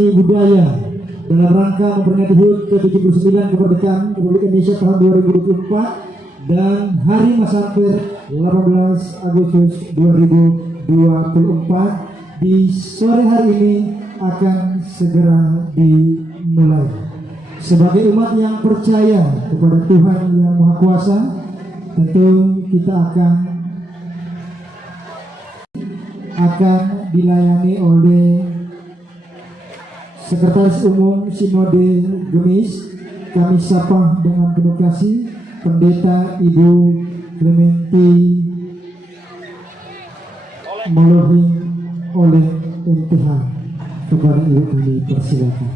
seni budaya dalam rangka memperingati HUT ke-79 kemerdekaan Republik Indonesia tahun 2024 dan Hari Masamper 18 Agustus 2024 di sore hari ini akan segera dimulai. Sebagai umat yang percaya kepada Tuhan yang Maha Kuasa, tentu kita akan dilayani oleh Sekretaris Umum Sinode Gemis. Kami sapa dengan penuh kasih Pendeta Ibu Clementi Molohing oleh MTH. Kepada Ibu kami persilakan.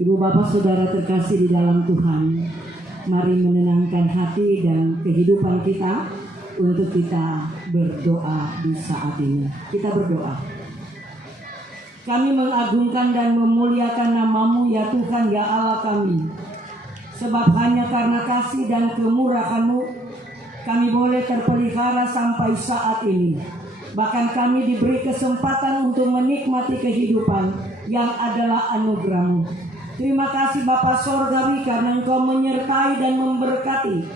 Ibu bapak saudara terkasih di dalam Tuhan, mari menenangkan hati dan kehidupan kita untuk kita berdoa di saat ini. Kita berdoa. Kami mengagungkan dan memuliakan nama-Mu ya Tuhan ya Allah kami. Sebab hanya karena kasih dan kemurahan-Mu kami boleh terpelihara sampai saat ini. Bahkan kami diberi kesempatan untuk menikmati kehidupan yang adalah anugerah-Mu. Terima kasih Bapa Sorgawi karena Engkau menyertai dan memberkati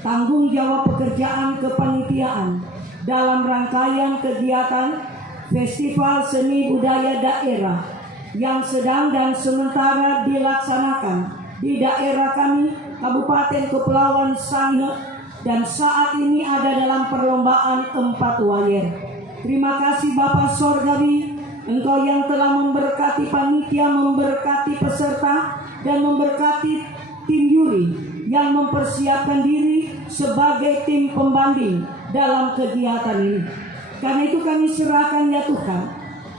tanggung jawab pekerjaan kepanitiaan dalam rangkaian kegiatan Festival Seni Budaya Daerah yang sedang dan sementara dilaksanakan di daerah kami, Kabupaten Kepulauan Sangihe, dan saat ini ada dalam perlombaan Ampat. Terima kasih Bapa Sorgawi, Engkau yang telah memberkati panitia, memberkati peserta, dan memberkati tim juri yang mempersiapkan diri sebagai tim pembanding dalam kegiatan ini. Karena itu kami serahkan ya Tuhan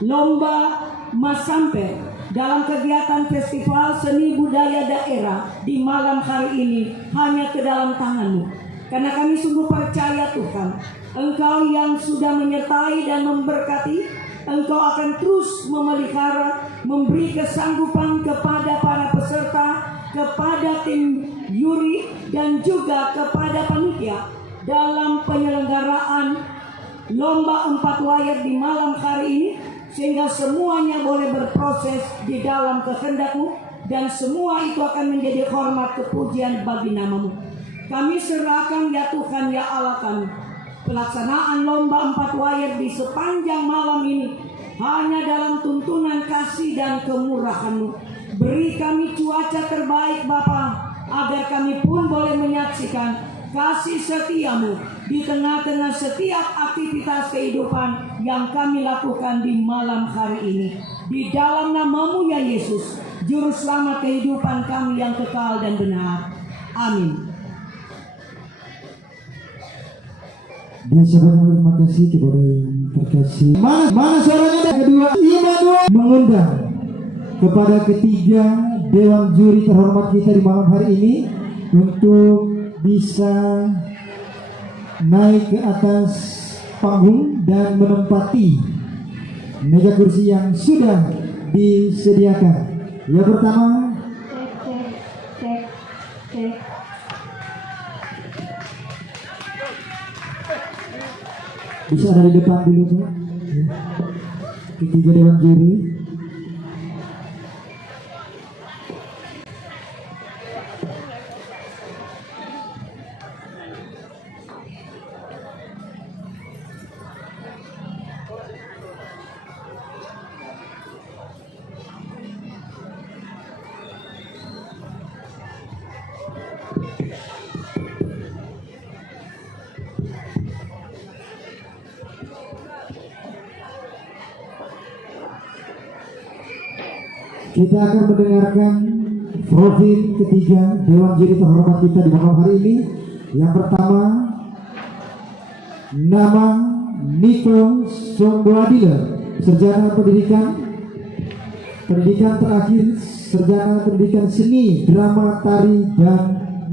lomba Masamper dalam kegiatan Festival Seni Budaya Daerah di malam hari ini hanya ke dalam tangan-Mu. Karena kami sungguh percaya Tuhan, Engkau yang sudah menyertai dan memberkati, Engkau akan terus memelihara, memberi kesanggupan kepada para peserta, kepada tim juri, dan juga kepada panitia dalam penyelenggaraan lomba Ampat di malam hari ini, sehingga semuanya boleh berproses di dalam kehendak-Mu, dan semua itu akan menjadi hormat kepujian bagi nama-Mu. Kami serahkan ya Tuhan ya Allah kami pelaksanaan lomba Ampat di sepanjang malam ini hanya dalam tuntunan kasih dan kemurahan-Mu. Beri kami cuaca terbaik Bapa, agar kami pun boleh menyaksikan kasih setia-Mu di tengah-tengah setiap aktivitas kehidupan yang kami lakukan di malam hari ini. Di dalam nama-Mu ya Yesus, Juru Selamat kehidupan kami yang kekal dan benar. Amin. Terima kasih kepada yang terkasih. Mana suaranya? Kedua, Immanuel mengundang kepada ketiga Dewan Juri terhormat kita di malam hari ini untuk bisa naik ke atas panggung dan menempati meja kursi yang sudah disediakan. Yang pertama, bisa ada di depan dulu Pak. Ketiga Dewan Juri. Kita akan mendengarkan profil ketiga Dewan Juri terhormat kita di malam hari ini. Yang pertama, nama Niko Sombwadila, sarjana pendidikan terakhir, sarjana pendidikan seni, drama, tari, dan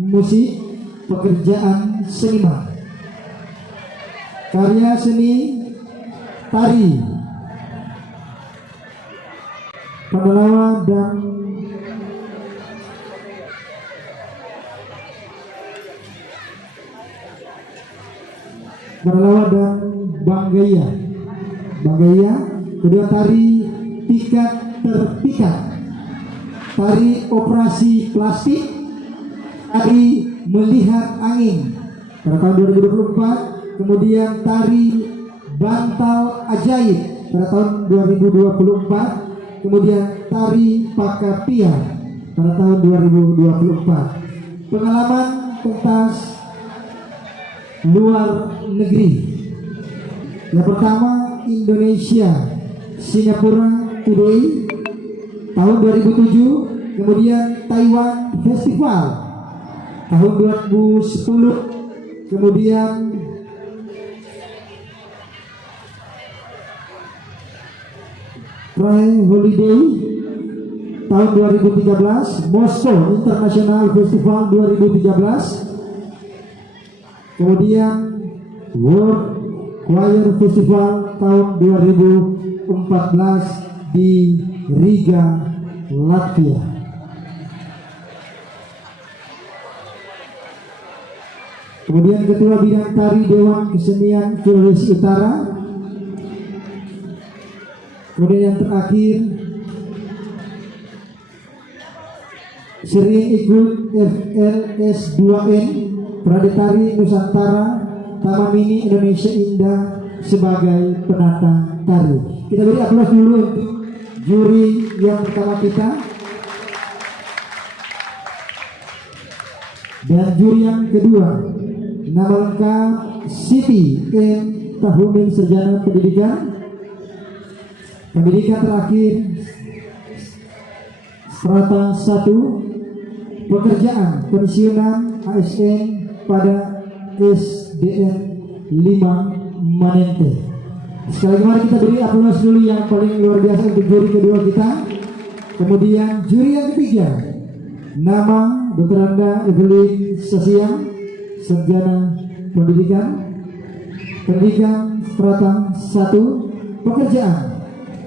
musik, pekerjaan seniman, karya seni, tari, penelawan dan Karalawa dan Banggaya. Banggaya, kedua tari pikat terpikat, tari operasi plastik, tari melihat angin pada tahun 2024, kemudian tari bantal ajaib pada tahun 2024, kemudian tari pakapia pada tahun 2024. Pengalaman pentas luar negeri. Yang pertama Indonesia Singapura Today tahun 2007, kemudian Taiwan Festival tahun 2010, kemudian Try Holiday tahun 2013, Moskow International Festival 2013, kemudian World Choir Festival tahun 2014 di Riga, Latvia. Kemudian Ketua Bidang Tari Dewan Kesenian Sulawesi Utara. Kemudian yang terakhir sering ikut FLS2N Pradetari Nusantara Taman Mini Indonesia Indah sebagai penata tari. Kita beri aplaus dulu untuk juri yang pertama kita. Dan juri yang kedua, nama lengkap Siti M. Tahumil Sarjana Pendidikan. Pendidikan terakhir strata 1, pekerjaan pensiunan ASN pada SDN 5 Manente. Sekali lagi mari kita beri aplaus dulu yang paling luar biasa untuk juri kedua kita. Kemudian juri yang ketiga, nama Dr. Anda Evelyn Sasiang, Sarjana Pendidikan, Pendidikan strata 1, pekerjaan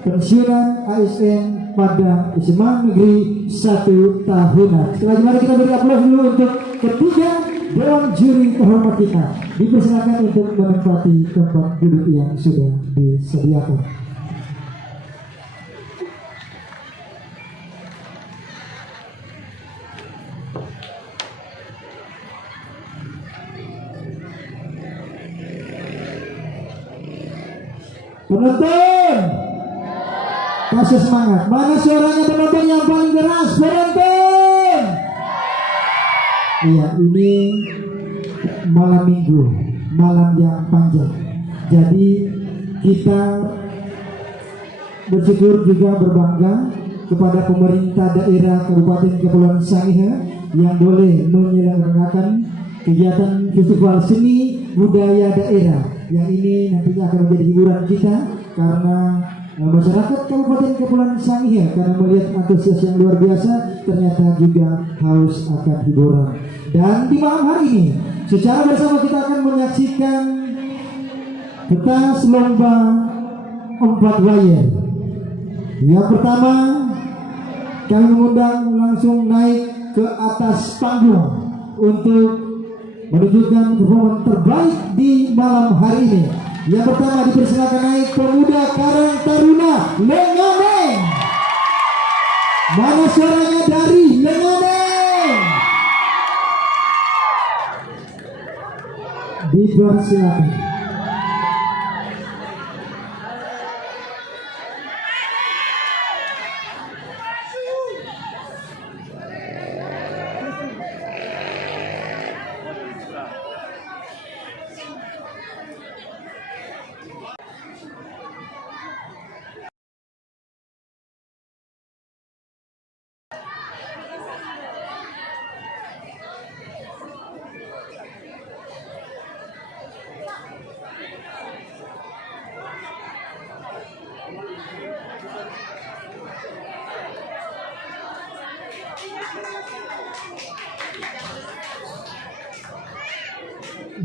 pensiunan ASN pada SMA Negeri 1 tahunan. Sekali lagi mari kita beri aplaus dulu untuk ketiga dewan juri terhormat kita. Dipersilakan untuk menempati tempat duduk yang sudah disediakan. Penonton, kasih semangat. Mana suaranya penonton yang paling keras? Penonton. Iya, ini malam minggu, malam yang panjang. Jadi kita bersyukur juga berbangga kepada pemerintah daerah Kabupaten Kepulauan Sangihe yang boleh menyelenggarakan kegiatan festival seni budaya daerah yang ini nantinya akan menjadi hiburan kita karena masyarakat Kabupaten Kepulauan Sangihe karena melihat antusias yang luar biasa ternyata juga haus akan hiburan. Dan di malam hari ini secara bersama kita akan menyaksikan pentas lomba Ampat wayar. Yang pertama kami mengundang langsung naik ke atas panggung untuk menunjukkan performa terbaik di malam hari ini. Yang pertama dipersilakan naik pemuda Karang Taruna Lenganeng. Mana suaranya dari Lenganeng? Dipersilakan.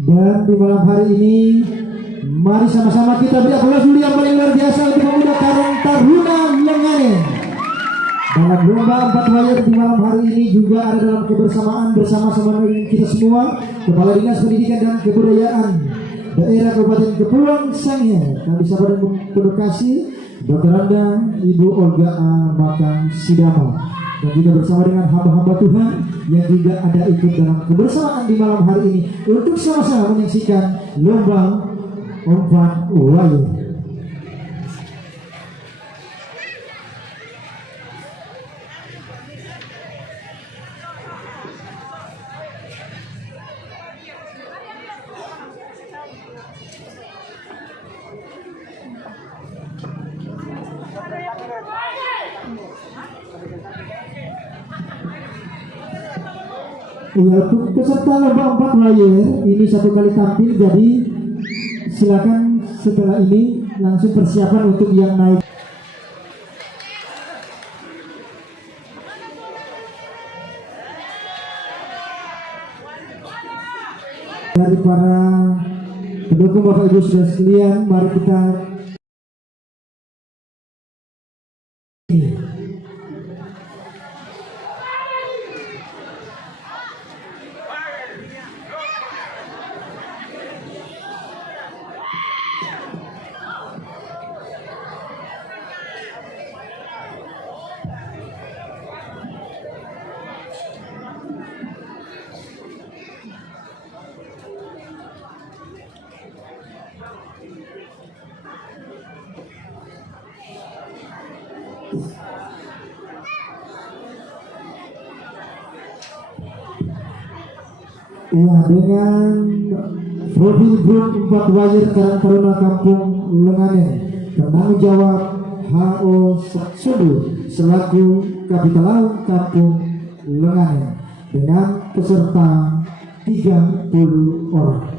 Dan di malam hari ini mari sama-sama kita beri aplaus dulu yang paling luar biasa untuk pemuda Karang Taruna Lenganeng. Dalam lomba Ampat wayar di malam hari ini juga ada dalam kebersamaan bersama-sama dengan kita semua, Kepala Dinas Pendidikan dan Kebudayaan daerah Kabupaten Kepulauan Sangihe. Kami sapa dan penuh kasih Dr. Anda Ibu Olga Makang Sidamo, dan juga bersama dengan hamba-hamba Tuhan yang juga ada ikut dalam kebersamaan di malam hari ini untuk sama-sama menyaksikan lomba Ampat Wayang. Iya, untuk peserta lomba Ampat Wayang ini satu kali tampil, jadi silakan setelah ini langsung persiapan untuk yang naik. Dari para pendukung Bapak Ibu saudara sekalian, mari kita ya, dengan profil grup Ampat Wayang Karang Taruna Kampung Lenganen, bertanggung jawab H.O. Subu selaku Kapitalau Kampung Lenganen, dengan peserta 30 orang.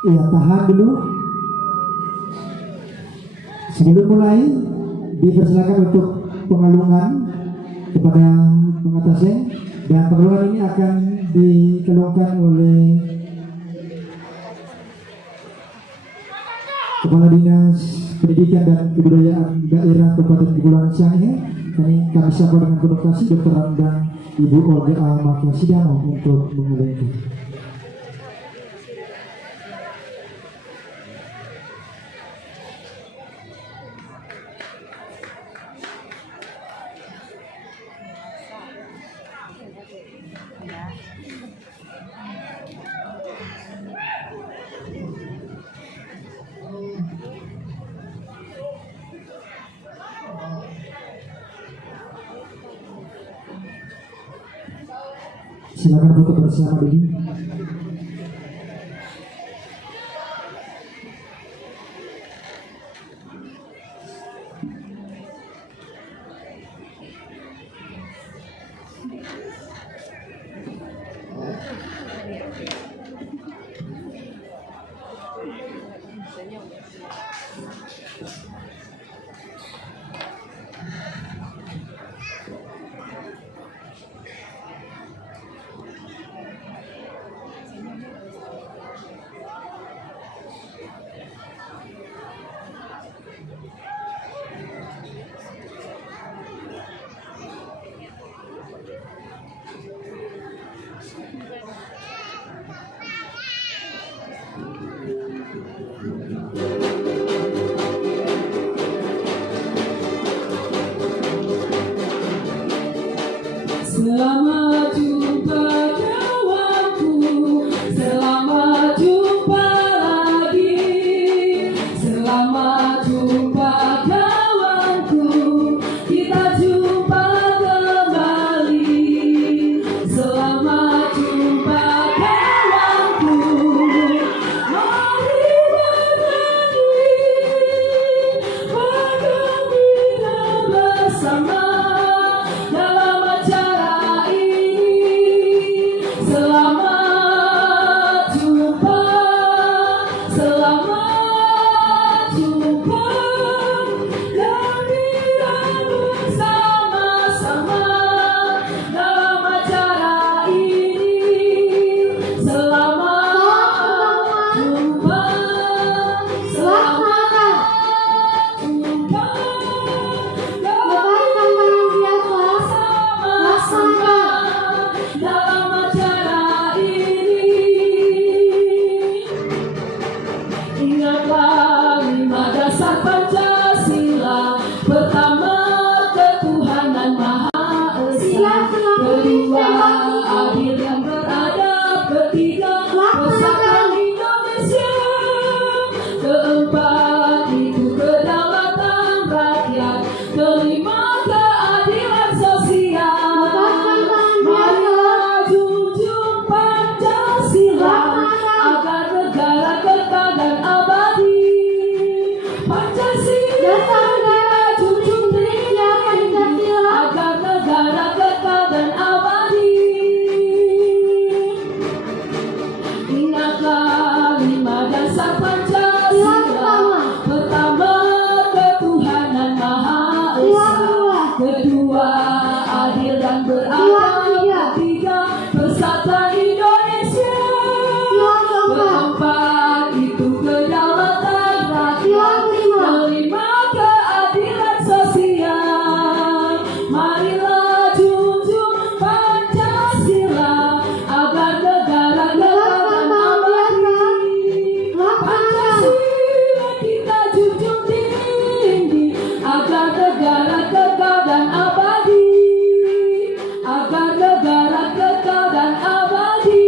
Ya, tahan dulu. Sebelum mulai, dipersilakan untuk pengalungan kepada pengatasnya, dan pengalungan ini akan dikelongkan oleh Kepala Dinas Pendidikan dan Kebudayaan Daerah Kabupaten Kepulauan Sangihe. Kami sapa dengan penuh kasih Dr. Anda Ibu Olga Makang Sidamo untuk mengalungkan. Silakan foto bersama dulu. Selamat jumpa kawanku, selamat jumpa lagi, selamat jumpa kawanku, kita jumpa kembali. terima keadilan sosial. Marilah junjung Pancasila agar negara kekal dan abadi. Pancasila kita junjung tinggi agar negara kekal dan abadi. Ingatlah 5 dasar Pancasila. Pertama, ketuhanan Maha Esa. Kedua, adil dan beradab. Ketiga, persatuan Indonesia. Keempat, itu kedaulatan rakyat. Kelima, keadilan sosial. Marilah junjung Pancasila agar negara kekal dan abadi. Pancasila kita junjung tinggi agar negara kekal dan abadi. Agar negara kekal dan abadi.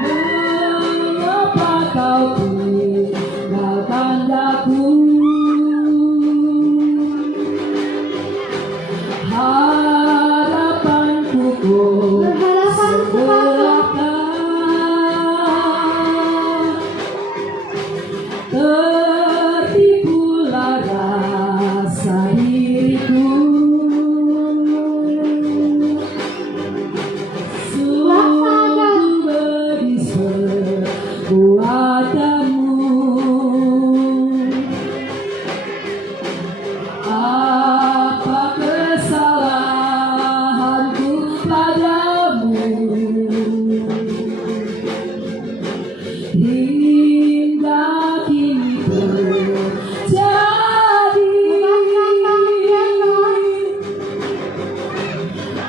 Mengapa kau tinggalkan daku? Harapanku kau sebelahkan. Tertipulah rasa diriku. Sungguh bedis perbuatanmu. Apa kesalahanku padamu? Hingga kini terjadi.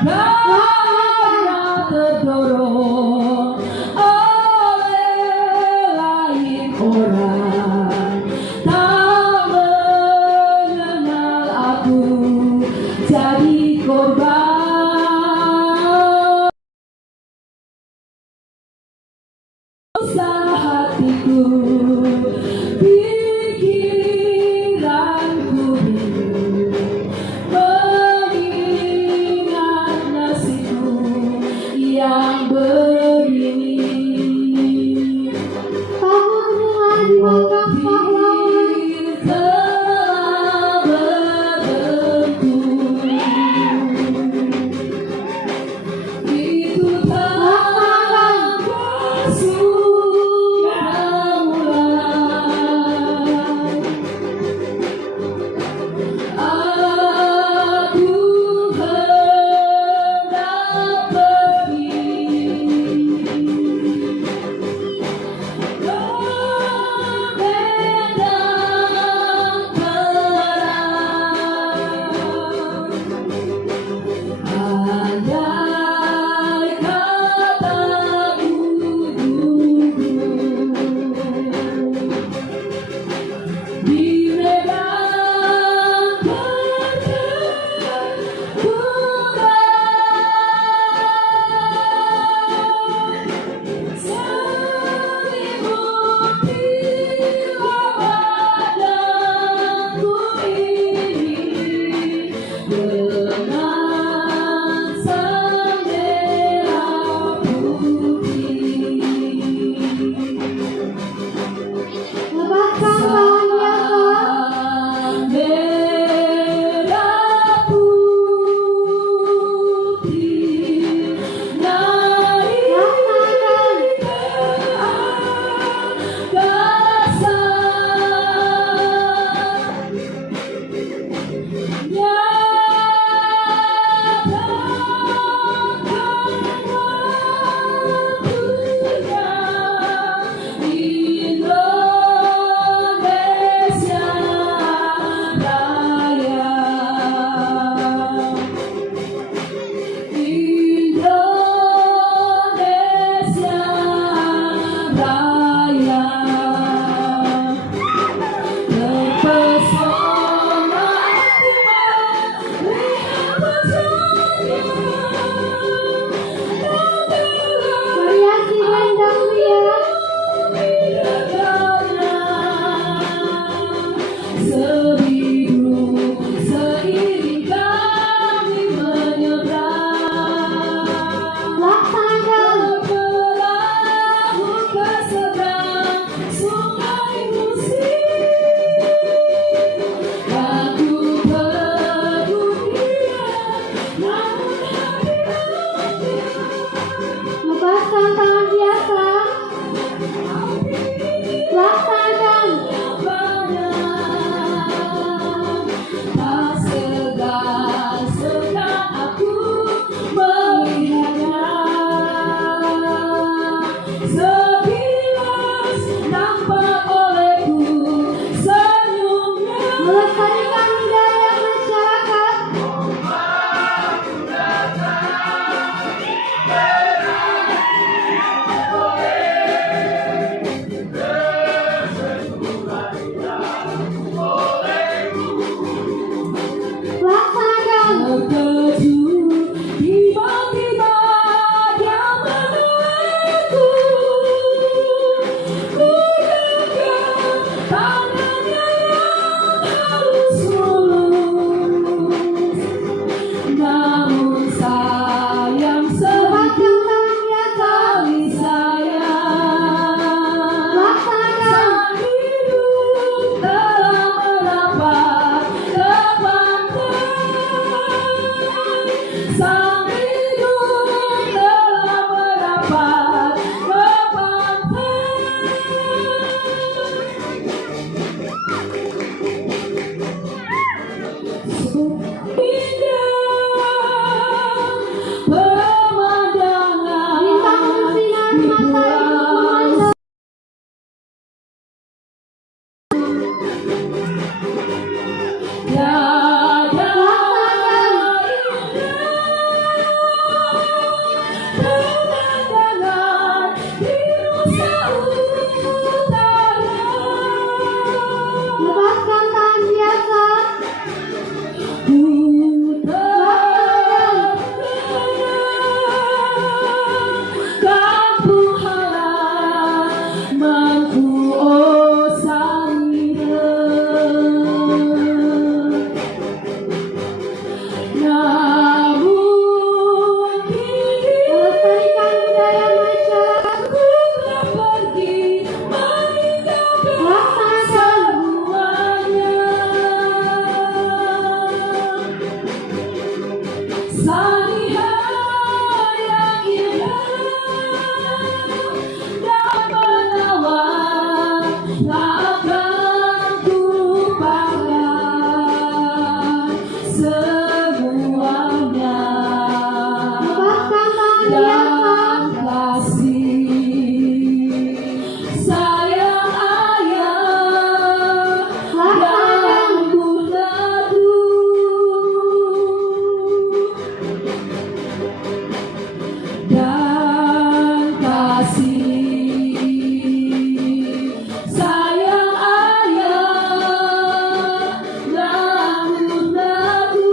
Karena terdorong oleh lain orang. Tak mengenal aku jadi korban. Usah hatiku, pikiranku mengingat nasibku yang begini. Takdir telah bertentu. Itu tanganku sudah mulai. takkan ku lupakan semuanya. Dan kasih sayang ayah dan bundadu, dan kasih sayang ayah dan bundadu.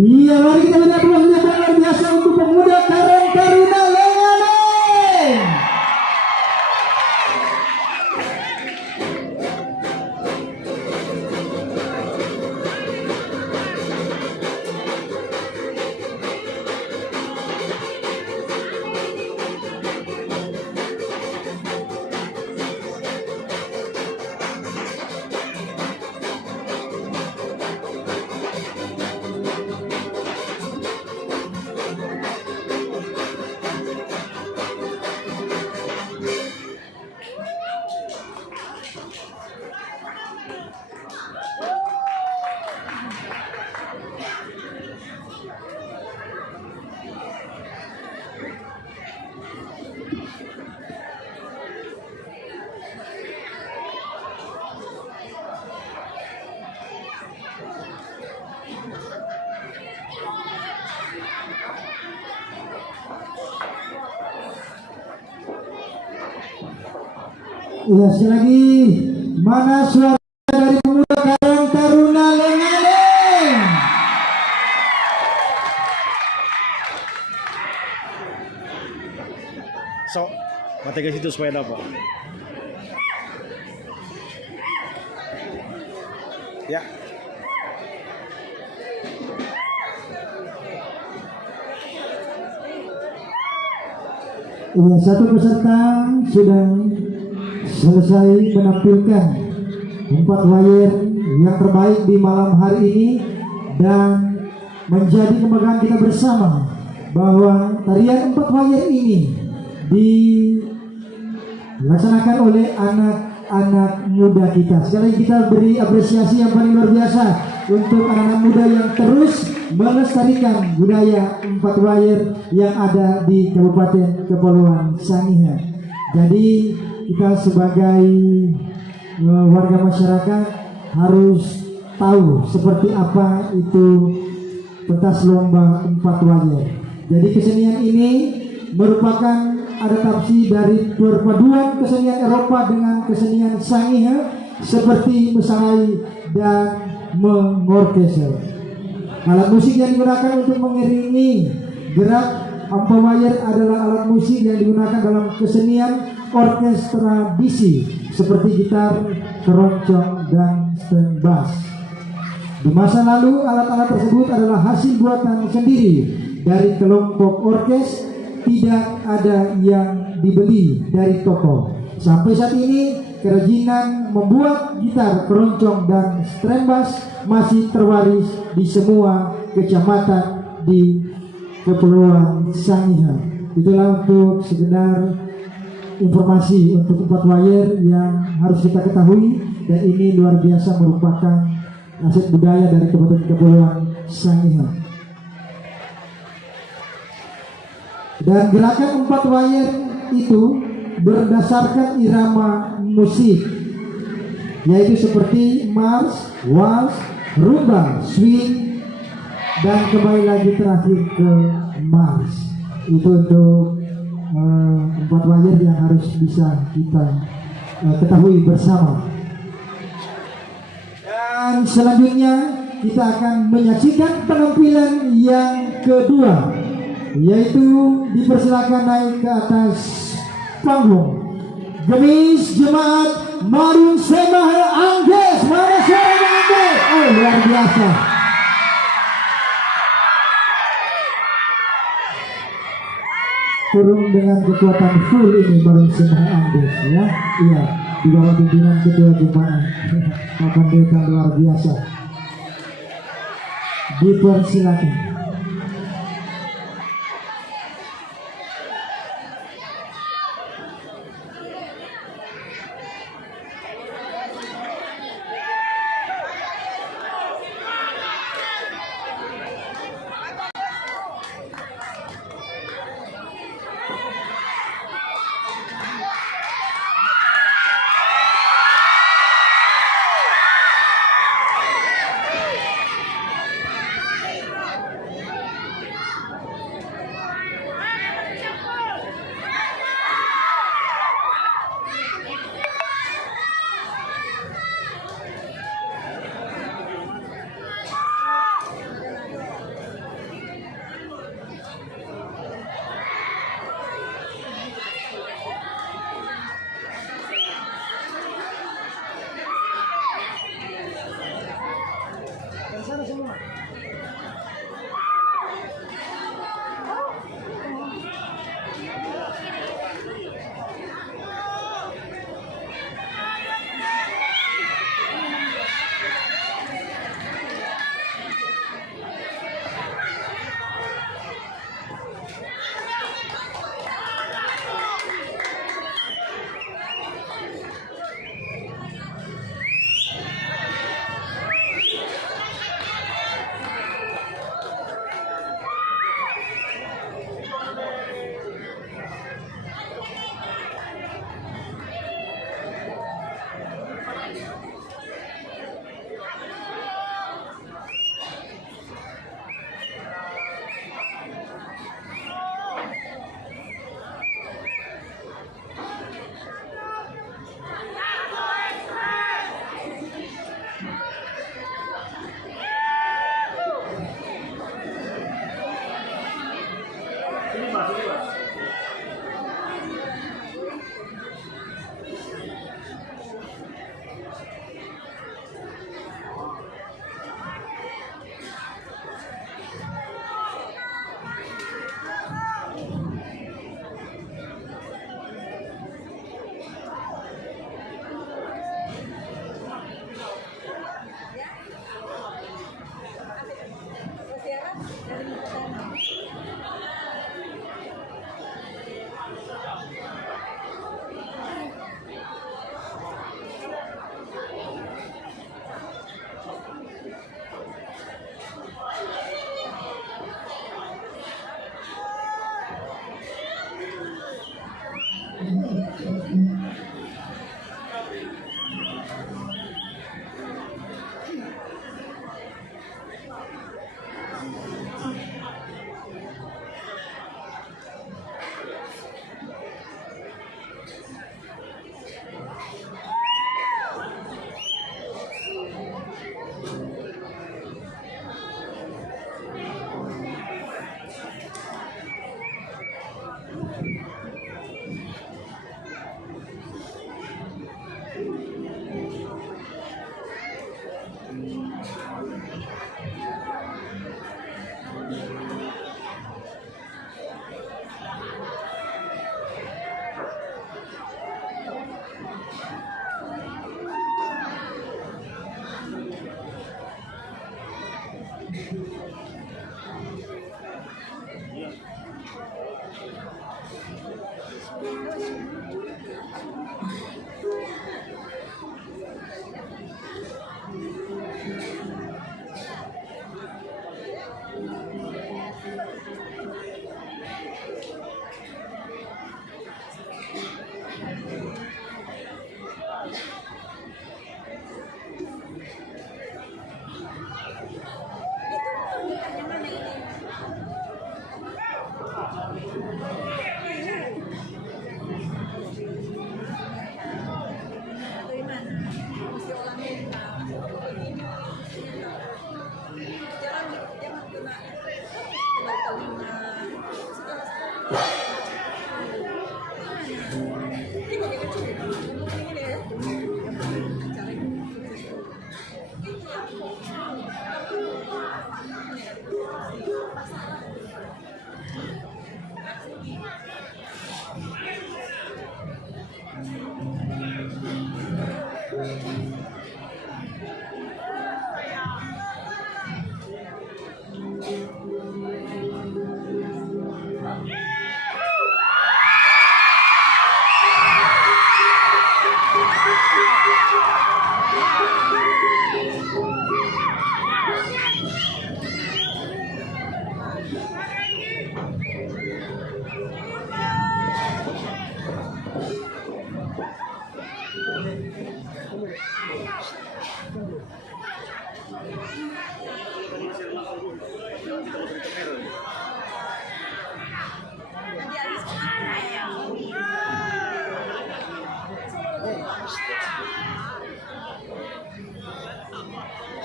Iya, mari kita beri aplaus yang luar biasa untuk pemuda Karang Taruna Lengane. Iya, sekali lagi. Mana suara dari pemuda Karang Taruna Lengaleng? So, mati ke situ supaya dapat. Ya. Iya, satu peserta sudah selesai menampilkan 4 wayar yang terbaik di malam hari ini dan menjadi kebanggaan kita bersama bahwa tarian 4 wayar ini dilaksanakan oleh anak-anak muda kita. Sekali lagi kita beri apresiasi yang paling luar biasa untuk anak-anak muda yang terus melestarikan budaya 4 wayar yang ada di Kabupaten Kepulauan Sangihe. Jadi kita sebagai warga masyarakat harus tahu seperti apa itu pentas lomba 4 wayar. Jadi kesenian ini merupakan adaptasi dari perpaduan kesenian Eropa dengan kesenian Sangihe seperti mesalai dan mengorkestra. Alat musik yang digunakan untuk mengiringi gerak ampa wayar adalah alat musik yang digunakan dalam kesenian orkestra bisi seperti gitar, keroncong, dan string bass. Di masa lalu alat-alat tersebut adalah hasil buatan sendiri dari kelompok orkes, tidak ada yang dibeli dari toko. Sampai saat ini kerajinan membuat gitar, keroncong, dan string bass masih terwaris di semua kecamatan di Kepulauan Sangihe. Itulah untuk sekedar informasi untuk 4 wayar yang harus kita ketahui, dan ini luar biasa merupakan aset budaya dari Kabupaten Kepulauan Sangihe. Dan gerakan 4 wayar itu berdasarkan irama musik, yaitu seperti mars, waltz, rumba, swing, dan kembali lagi terakhir ke mars. Itu untuk 4 wayar yang harus bisa kita ketahui bersama. Dan selanjutnya kita akan menyaksikan penampilan yang kedua, yaitu dipersilakan naik ke atas panggung Gemis Jemaat Marun Sangihe Angges. Mana suaranya Angges? Oh, luar biasa. Turun dengan kekuatan full ini Marun Sangihe Angges, ya. Iya, di bawah pimpinan Ketua Jemaat Pak Pendeta luar biasa. Dipersilakan.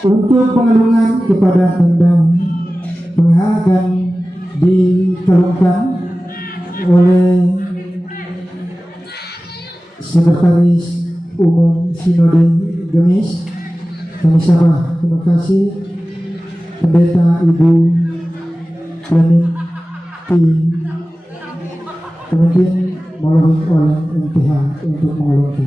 Untuk pengalungan kepada tendang penghargaan dikalungkan oleh Sekretaris Umum Sinode Gemis. Kami sapa, terima kasih Pendeta Ibu Pemimpin melalui oleh MTH untuk mengalungkan.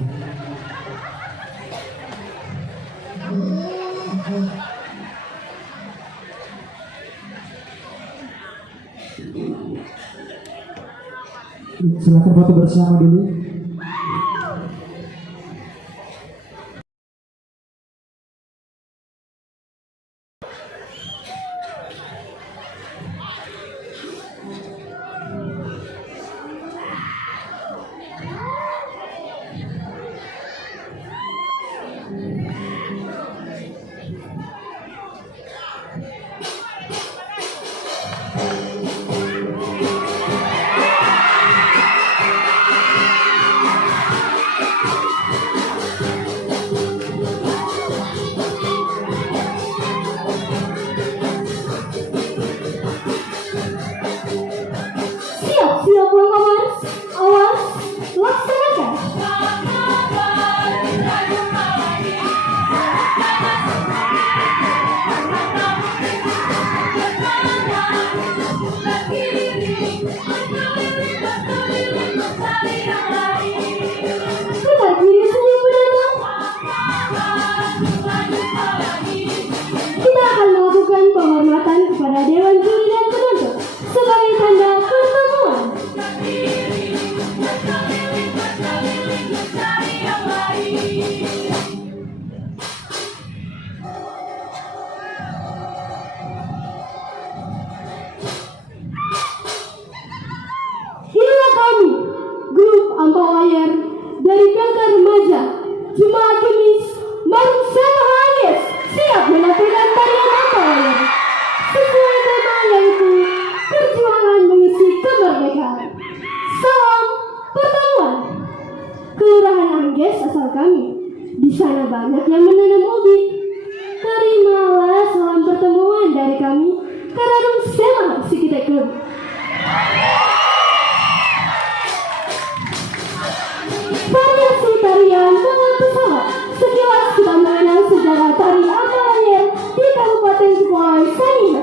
Silakan foto bersama dulu. Siap awas, awas, laksanakan. Putar kiri senyum mendadak. Kita akan melakukan penghormatan kepada Dewan Juri dan penonton sebagai tanda pertemuan. Inilah kami, grup Ampat dari Pelkar Remaja, Jemaat Gemis, Marung Sangihe, siap menampilkan tarian Ampat sesuai tema yaitu perjuangan mengisi kemerdekaan. Salam pertemuan. Kelurahan Angges asal kami. Di sana banyak yang menanam ubi. Terimalah salam pertemuan dari kami. Kararung semangat si kita klub. Variasi tarian dengan pesawat. Sekilas kita mengenal sejarah tari Ampat di Kabupaten Kepulauan Sangihe.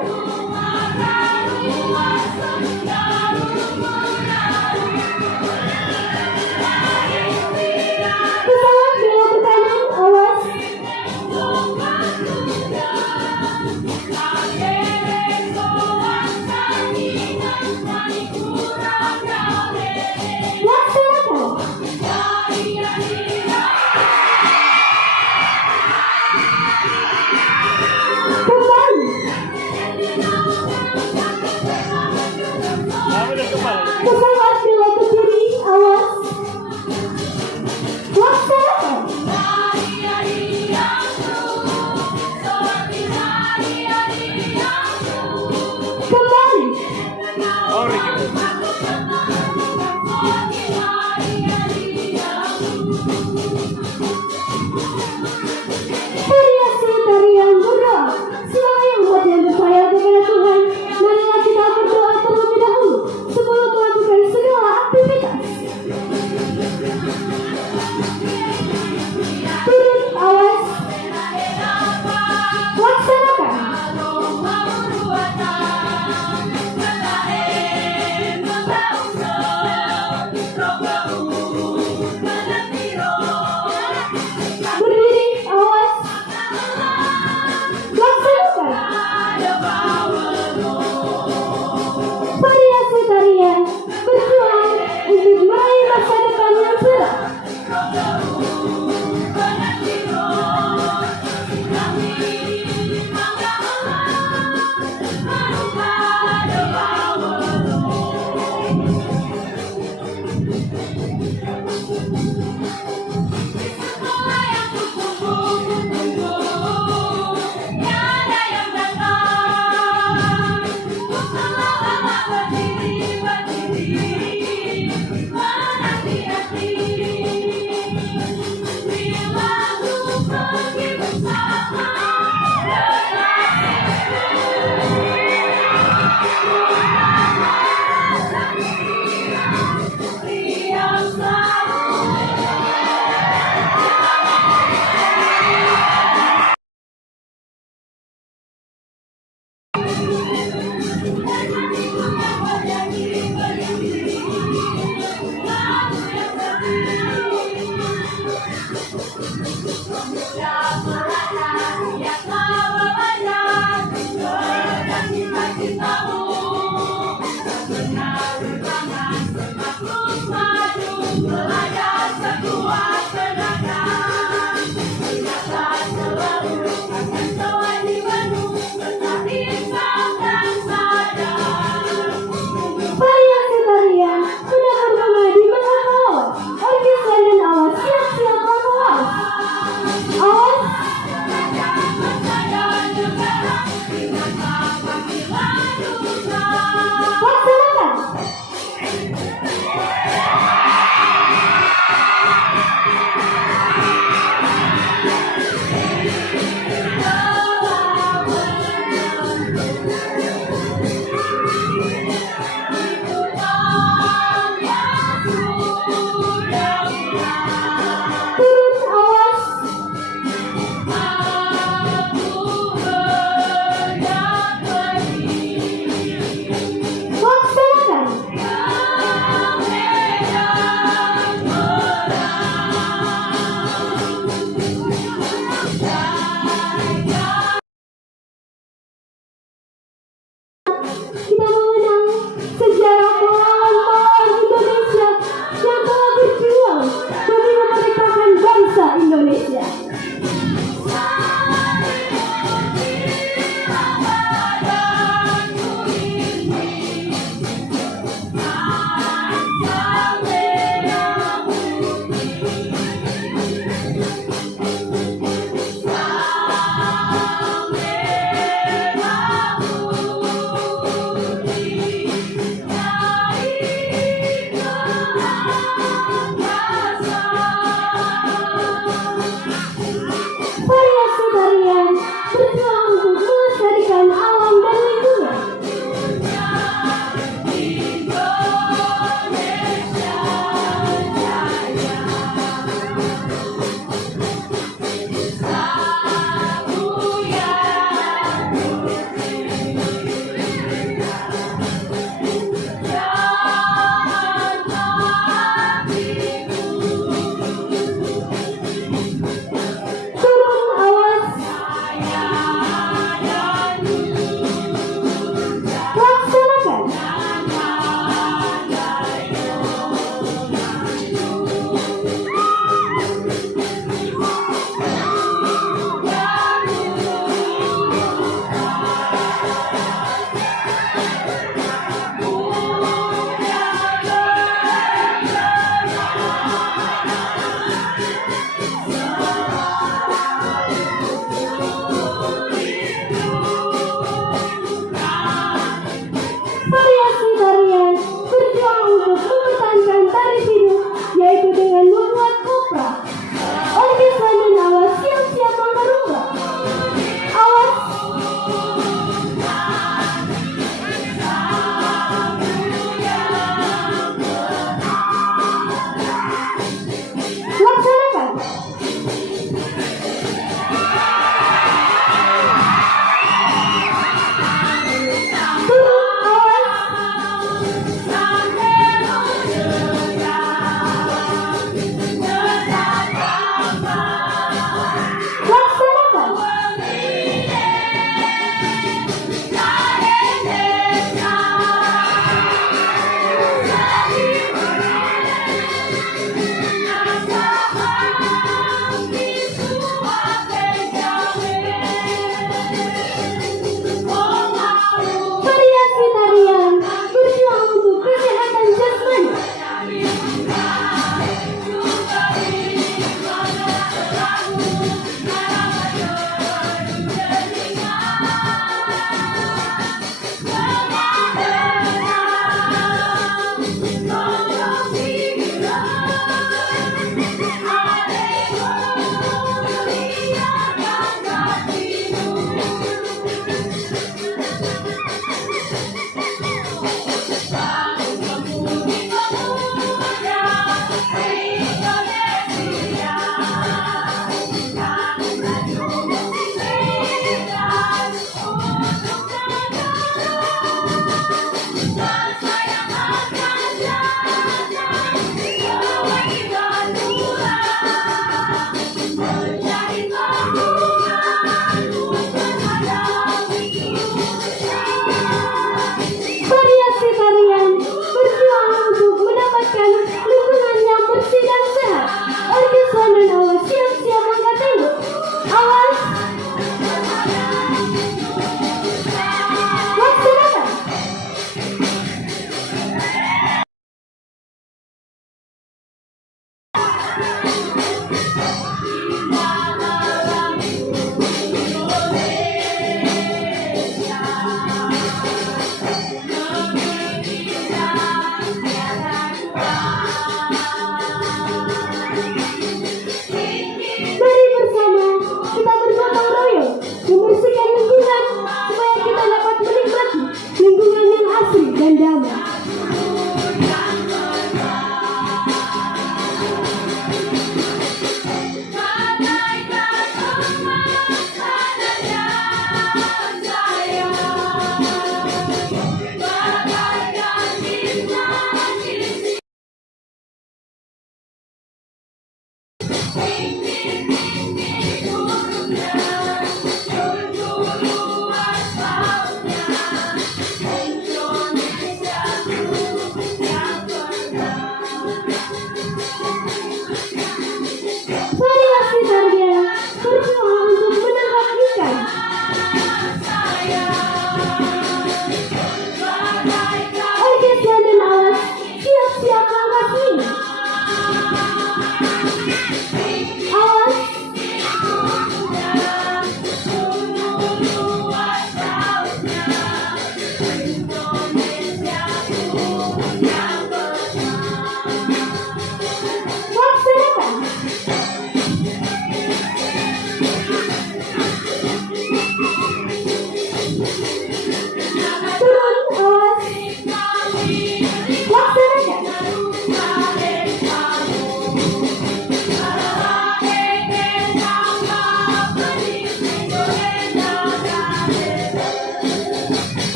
Pesawat belok ke kanan, awas.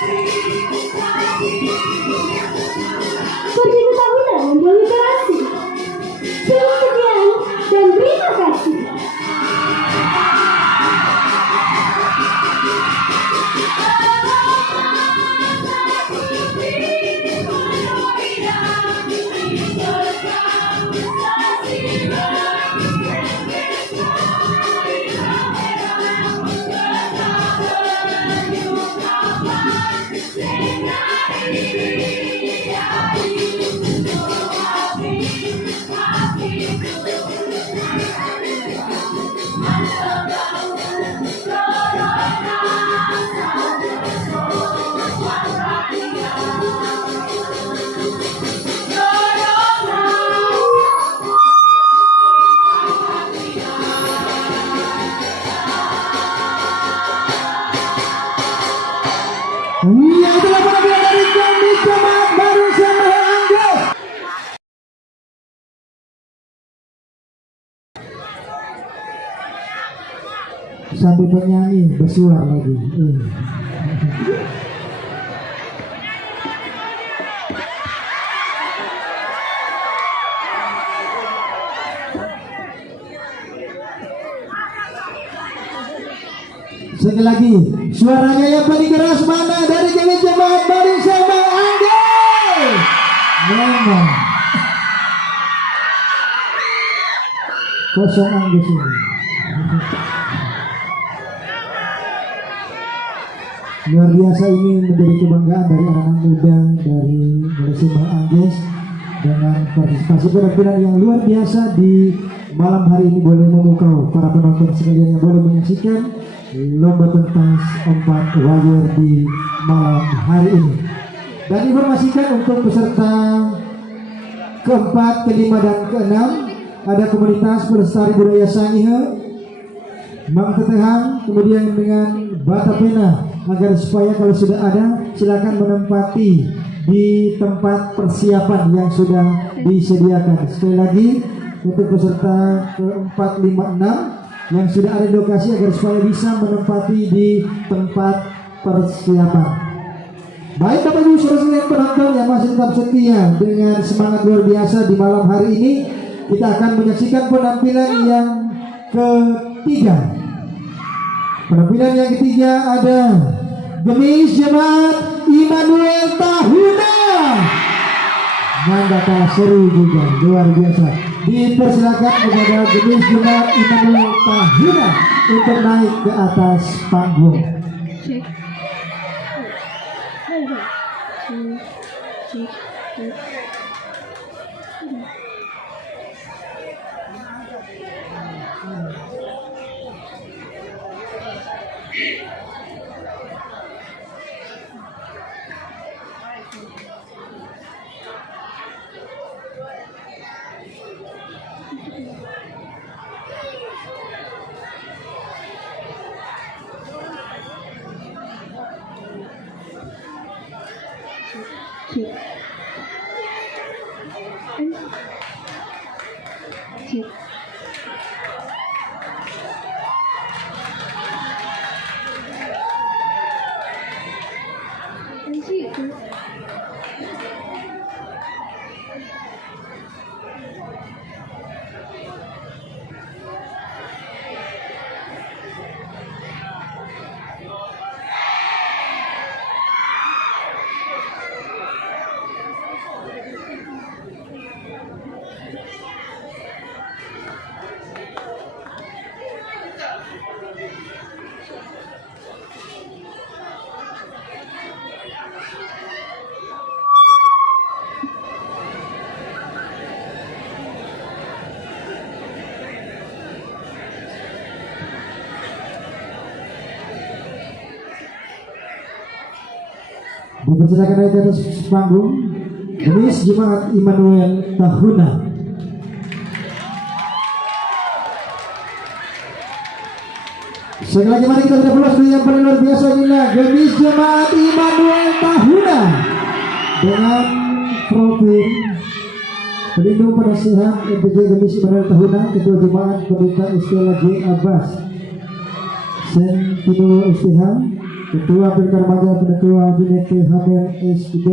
Pergi tahunan membawa literasi. Terima sekian dan terima kasih. Iya, itulah penampilan dari kami Jemaat Baru Sangihe Agustus. Sampai penyanyi bersuara lagi. Sekali lagi, suaranya yang paling keras mana dari Jemaat Baru Sangihe Agustus? Lomba. Kosong Agustus ini. Luar biasa, ini menjadi kebanggaan dari anak-anak muda dari Jemaat Agustus dengan partisipasi penampilan yang luar biasa di malam hari ini. Boleh memukau para penonton sekalian yang boleh menyaksikan lomba pentas Ampat Warrior di malam hari ini. Dan informasikan untuk peserta keempat, kelima, dan keenam ada komunitas pelestari budaya Sangihe, Mang Tetehang, kemudian dengan bata pena, agar supaya kalau sudah ada silakan menempati di tempat persiapan yang sudah disediakan. Sekali lagi untuk peserta keempat, lima, enam yang sudah ada di lokasi agar supaya bisa menempati di tempat persiapan. Baik Bapak Ibu saudara penonton yang masih tetap setia dengan semangat luar biasa di malam hari ini, kita akan menyaksikan penampilan yang ketiga. Penampilan yang ketiga ada Gemis Jemaat Immanuel Tahuna. Nanda seru juga, luar biasa. Dipersilakan kepada Gemis Jemaat Immanuel Tahuna untuk naik ke atas panggung. Dipersilakan naik ke atas panggung Gemis Jemaat Immanuel Tahuna. Sekali lagi mari kita berpulas yang paling luar biasa, inilah Gemis Jemaat Immanuel Tahuna dengan profil pelindung penasihat MPJ Gemis Immanuel Tahuna, Ketua Jemaat Pendeta Estela J. Abbas Sentino Istiham, Ketua Pilkar Maja Ketua Binete Haber SIP,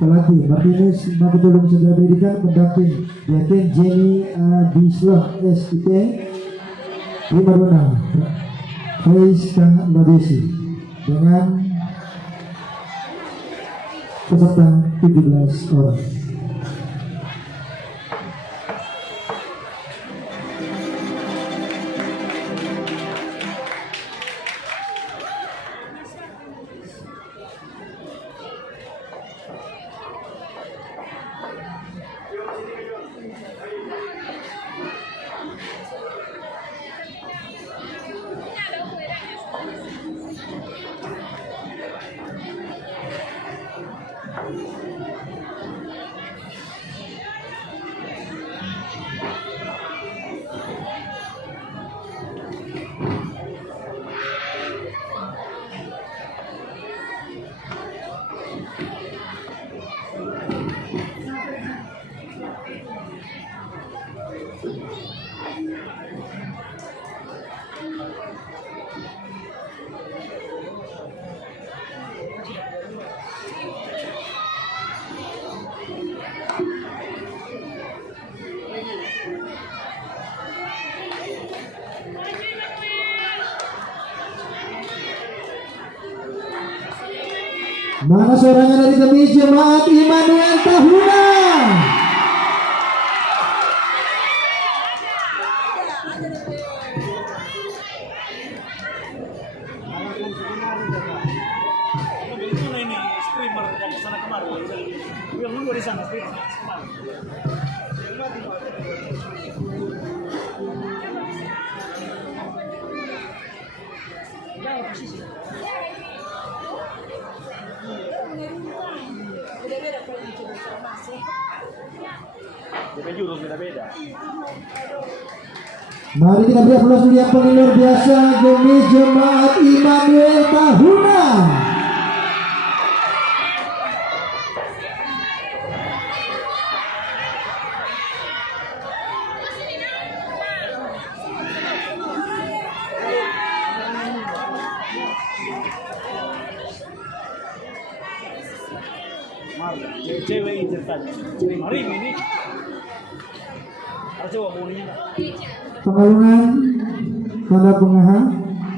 pelatih Martinez Maketulung Sejarah Pendidikan, pendamping Yakin Jenny Bislah SIP, Primadona Rizka Nodesi dengan peserta 17 orang. Mana suaranya dari tepi jemaat Immanuel Tahuna? Ini streamer yang kesana kemari. Yang dulu di sana streamer. Jurus beda-beda. Mari kita beri aplaus dulu yang paling luar biasa demi jemaat Immanuel Tahuna. Cewek incertan. Mari ini. Coba bunyinya. Pengalungan tanda pengaha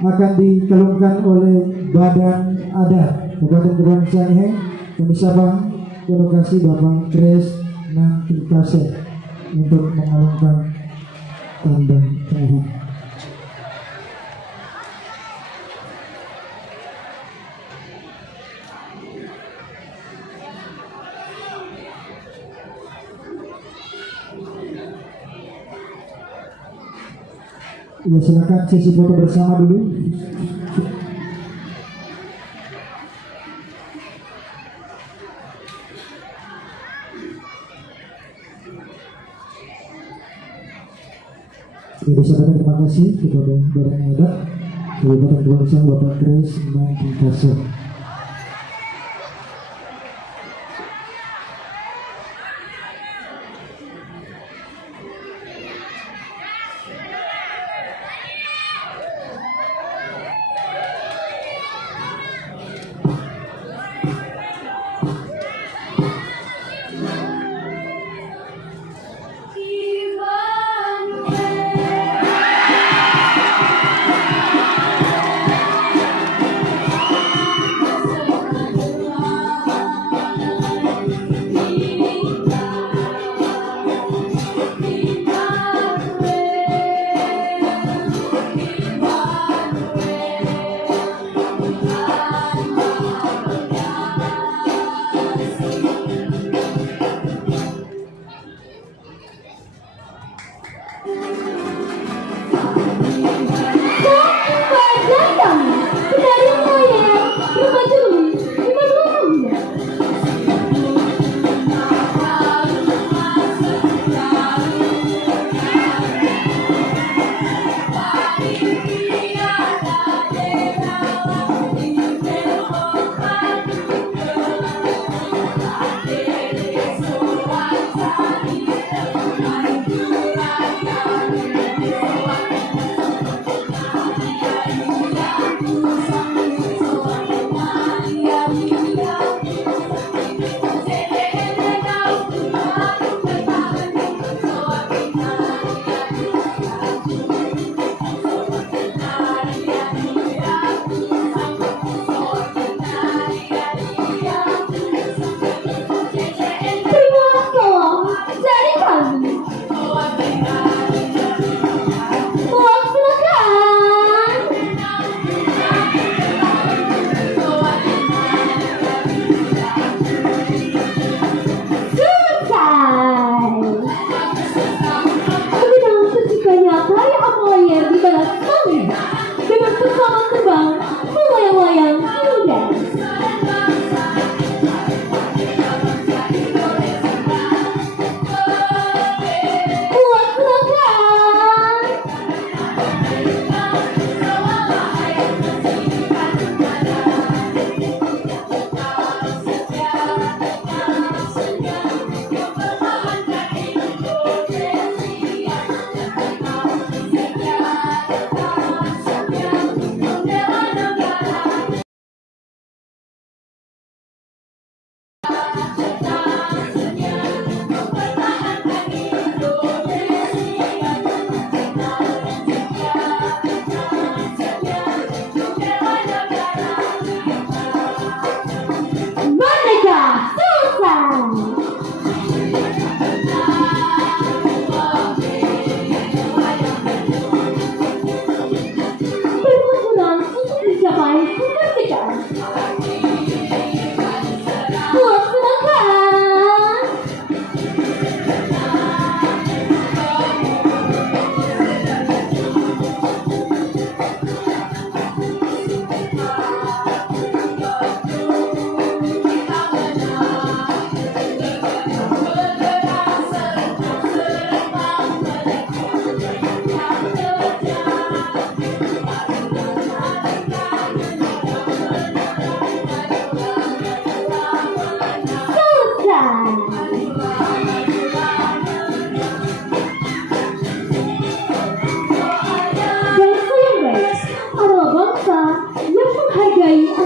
akan dikalungkan oleh Badan Adat Kabupaten Kepulauan Sangihe. Kami sabang ke lokasi Bapak Kres Nang Kase untuk mengalungkan tanda pengaha. Ya, silakan sesi foto bersama dulu. Jadi saudara, terima kasih kepada Badan Adat Kabupaten Kepulauan Sangihe Bapak Kres Nang Kase.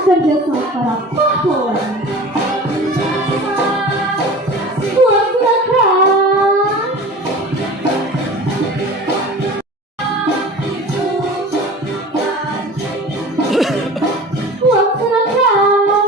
akan jasa para pahlawan. Tuan silakan. Tuan silakan.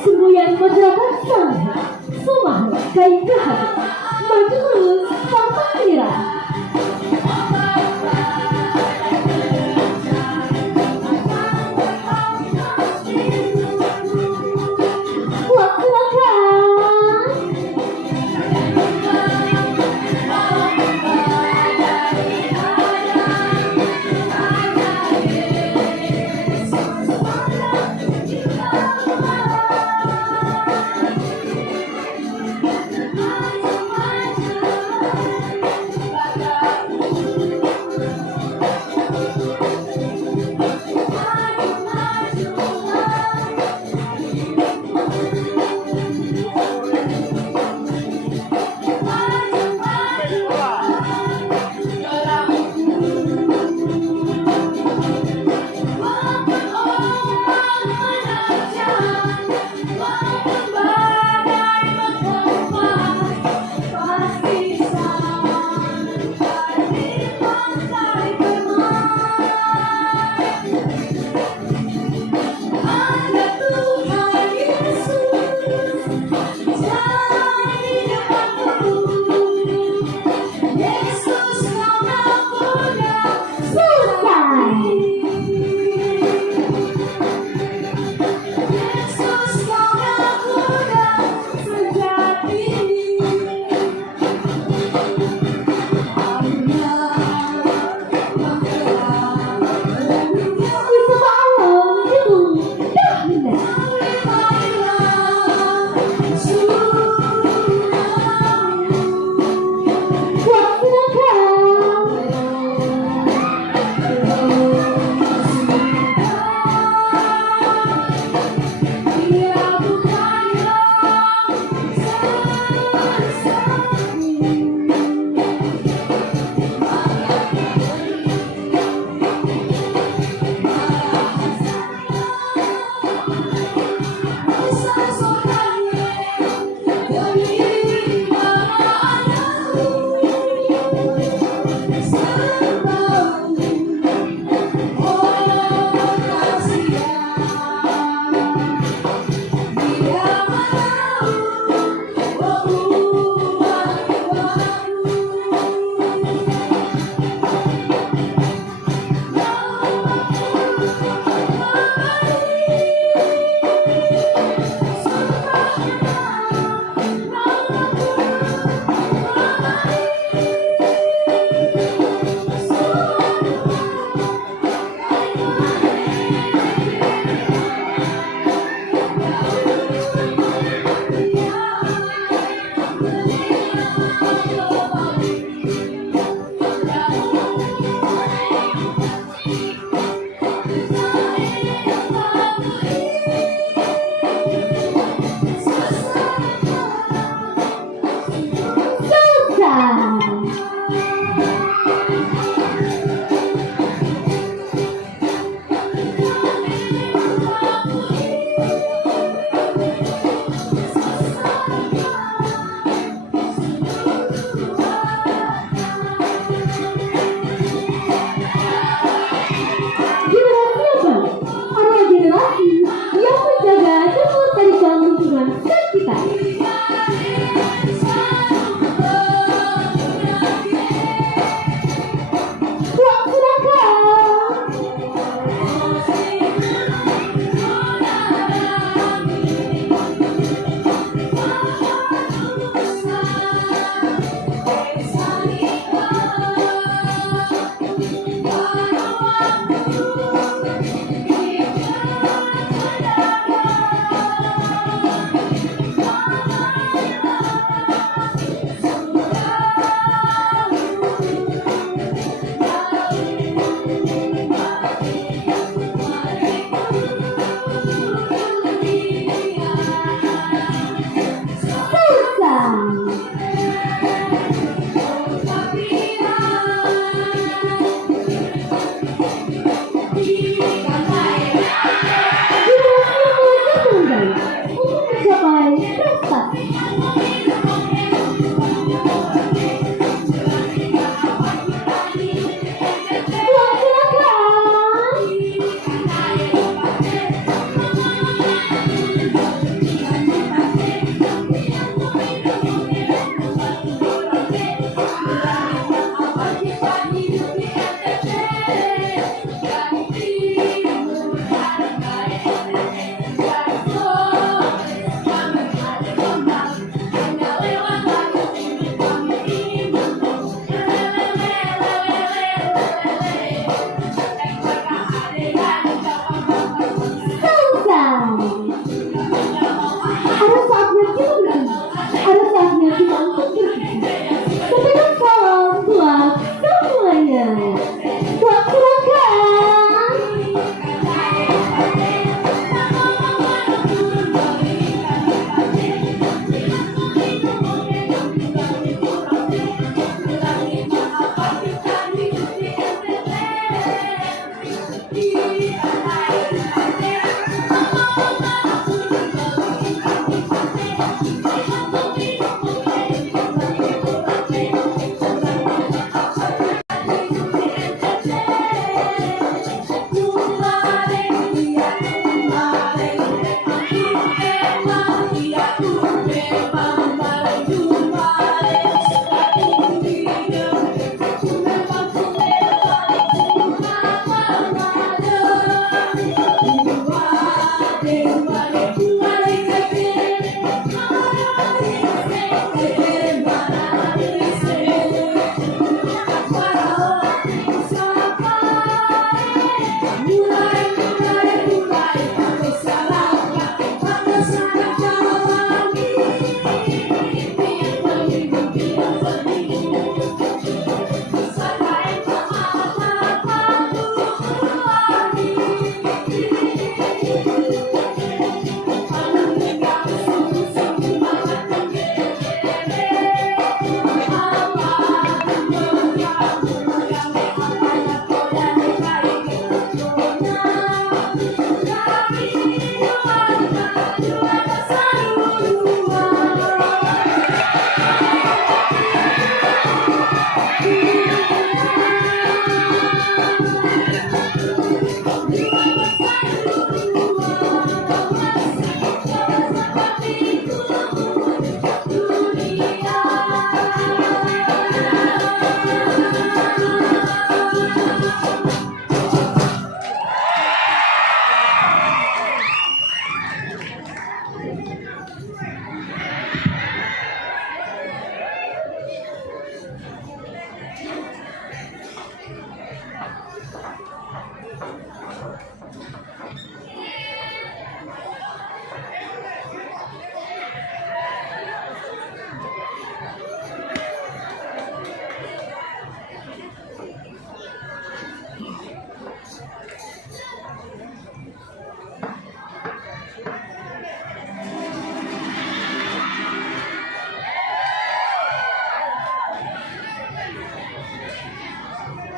Semboyan masyarakat Sangihe, Sumahe, Kaikahan, maju terus tanpa menyerah. Silakan.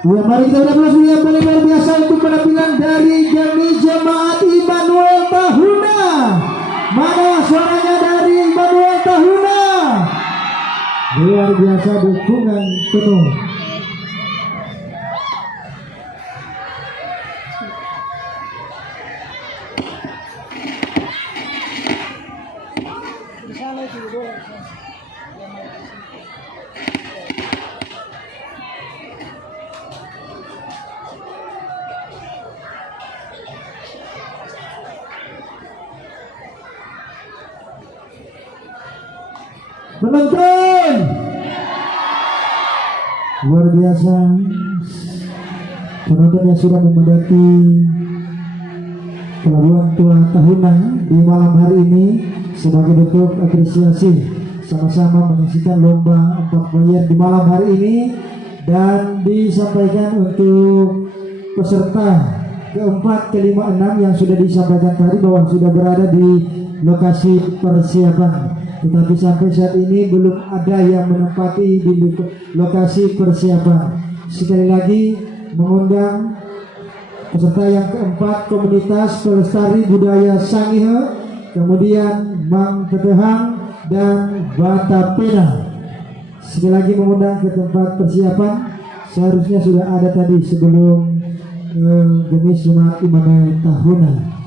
Ya, mari kita beri yang paling luar biasa untuk penampilan dari jemaat Immanuel Tahuna. Mana suaranya dari Immanuel Tahuna? Luar biasa, dukungan penuh. Penonton luar biasa, penonton yang sudah memadati Pelabuhan Tua Tahuna di malam hari ini sebagai bentuk apresiasi sama-sama menyaksikan lomba Ampat bayar di malam hari ini, dan disampaikan untuk peserta keempat, kelima, enam yang sudah disampaikan tadi bahwa sudah berada di lokasi persiapan. Tetapi sampai saat ini belum ada yang menempati di lokasi persiapan. Sekali lagi mengundang peserta yang keempat, komunitas pelestari budaya Sangihe, kemudian Mang Ketehang dan Bata Pena. Sekali lagi mengundang ke tempat persiapan. Seharusnya sudah ada tadi sebelum Gemis Jemaat Immanuel Tahuna.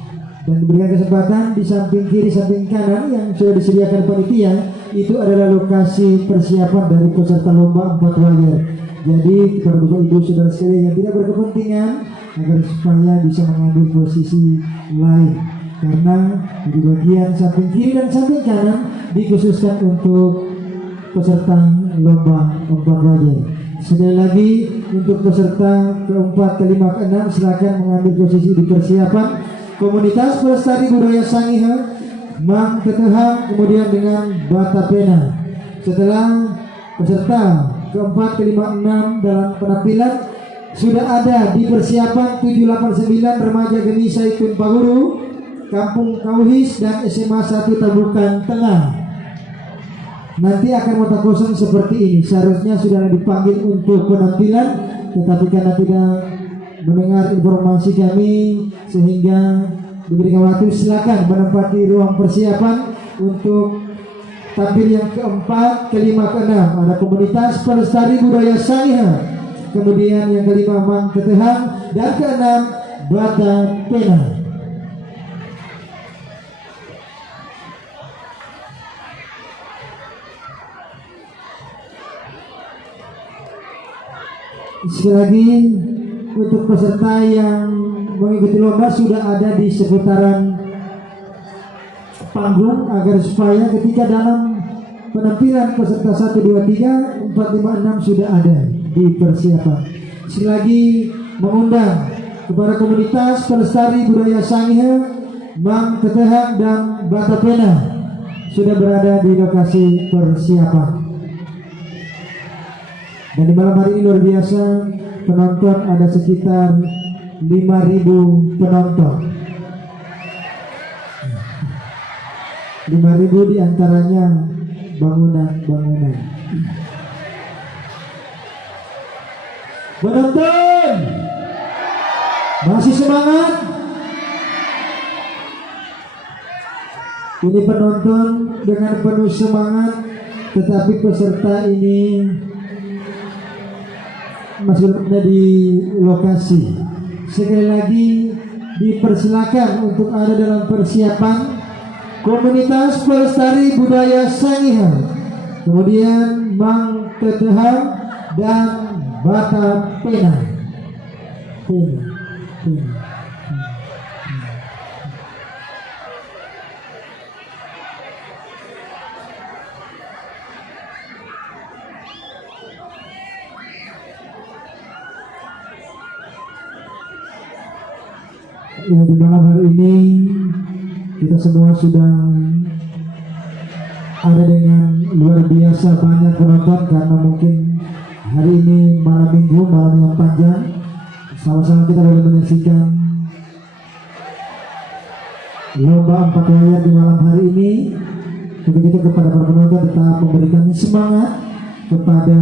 Dan diberikan kesempatan di samping kiri, samping kanan yang sudah disediakan panitia, itu adalah lokasi persiapan dari peserta lomba Ampat bayar. Jadi kepada bapak ibu saudara sekalian yang tidak berkepentingan, agar supaya bisa mengambil posisi lain, karena di bagian samping kiri dan samping kanan dikhususkan untuk peserta lomba Ampat bayar. Sekali lagi untuk peserta keempat, kelima, keenam silakan mengambil posisi di persiapan. Komunitas pelestari budaya Sangihe, Mang Ketehang, kemudian dengan Bata Pena. Setelah peserta keempat, kelima, enam dalam penampilan sudah ada di persiapan 789 Remaja Geni Saitun Paguru, Kampung Kauhis dan SMA 1 Tabukan Tengah. Nanti akan mata kosong seperti ini. Seharusnya sudah dipanggil untuk penampilan, tetapi karena tidak mendengar informasi kami sehingga diberikan waktu, silakan menempati ruang persiapan untuk tampil yang keempat, kelima, keenam. Ada komunitas pelestari budaya Sangihe, kemudian yang kelima Mang Ketehang, dan keenam Bata Pena. Sekali lagi untuk peserta yang mengikuti lomba sudah ada di seputaran panggung, agar supaya ketika dalam penampilan peserta 1, 2, 3, 4, 5, 6 sudah ada di persiapan. Sekali lagi mengundang kepada komunitas pelestari budaya Sangihe, Mang Ketehang dan Bata Pena sudah berada di lokasi persiapan. Dan di malam hari ini luar biasa, penonton ada sekitar 5.000 penonton. 5.000 diantaranya bangunan-bangunan. Penonton masih semangat? Ini penonton dengan penuh semangat, tetapi peserta ini masih berada di lokasi. Sekali lagi dipersilakan untuk ada dalam persiapan komunitas pelestari budaya Sangihe, kemudian Mang Ketehang dan Bata Pena. Ya, di malam hari ini kita semua sudah ada dengan luar biasa banyak penonton, karena mungkin hari ini malam minggu, malam yang panjang. Sama-sama kita boleh menyaksikan lomba Ampat bayar di malam hari ini. Untuk itu kepada para penonton tetap memberikan semangat kepada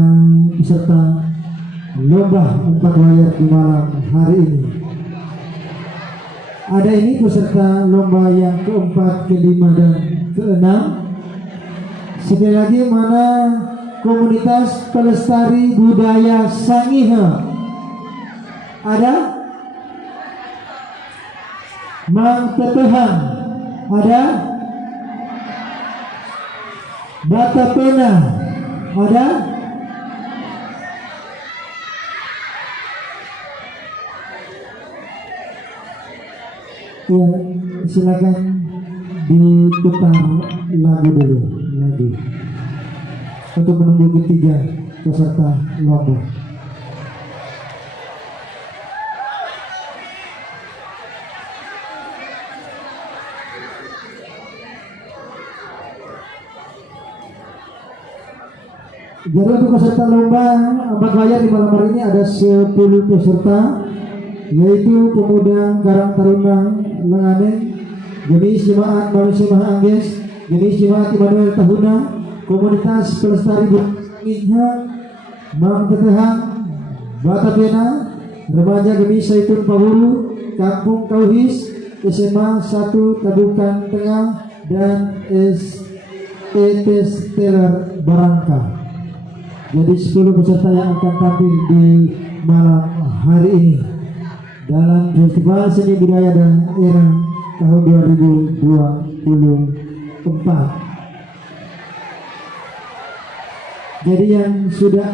peserta lomba 4 layar di malam hari ini. Ada ini peserta lomba yang keempat, kelima, dan keenam. Sekali lagi, mana komunitas pelestari budaya Sangihe? Ada? Mang Tetehan? Ada? Bata Pena? Ada? Ya, silakan diputar lagu dulu, lagu untuk menunggu ketiga peserta lomba. Jadi untuk peserta lomba 4 layar di malam hari ini ada 10 peserta, yaitu pemuda Karang Taruna Lenganen, jenis jemaat manusia Mahangges, jenis jemaat Immanuel Tahuna, komunitas pelestari budaya Mang Tetehan, Bata Pena, remaja Gemis Saitun Pawulu, Kampung Kauhis, SMA 1 Tabukan Tengah, dan SET Steller Barangka. Jadi 10 peserta yang akan tampil di malam hari ini dalam Festival Seni Budaya dan Era tahun 2024. Jadi yang sudah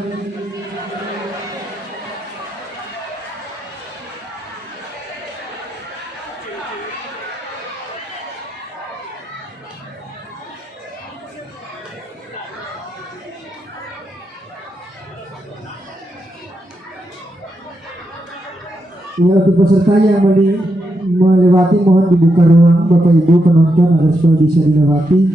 ya, untuk peserta yang melewati mohon dibuka ruang Bapak Ibu penonton agar supaya bisa dilewati.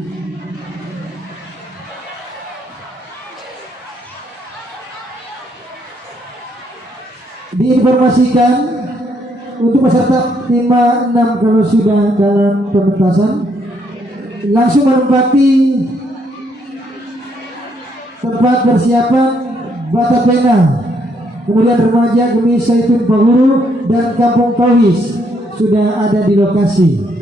Diinformasikan untuk peserta 5, 6 kalau sudah dalam pementasan langsung menempati tempat persiapan Bata Pena, kemudian remaja Gemis Saitun Pahuru dan Kampung Kauhis sudah ada di lokasi.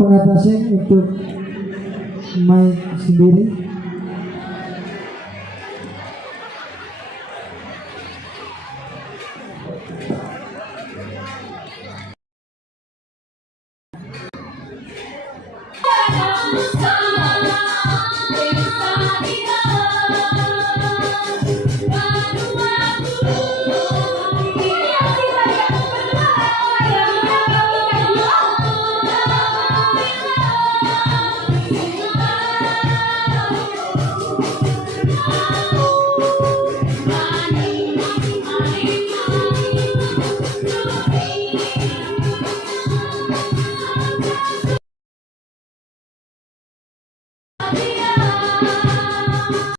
Pengatasnya untuk mic sendiri.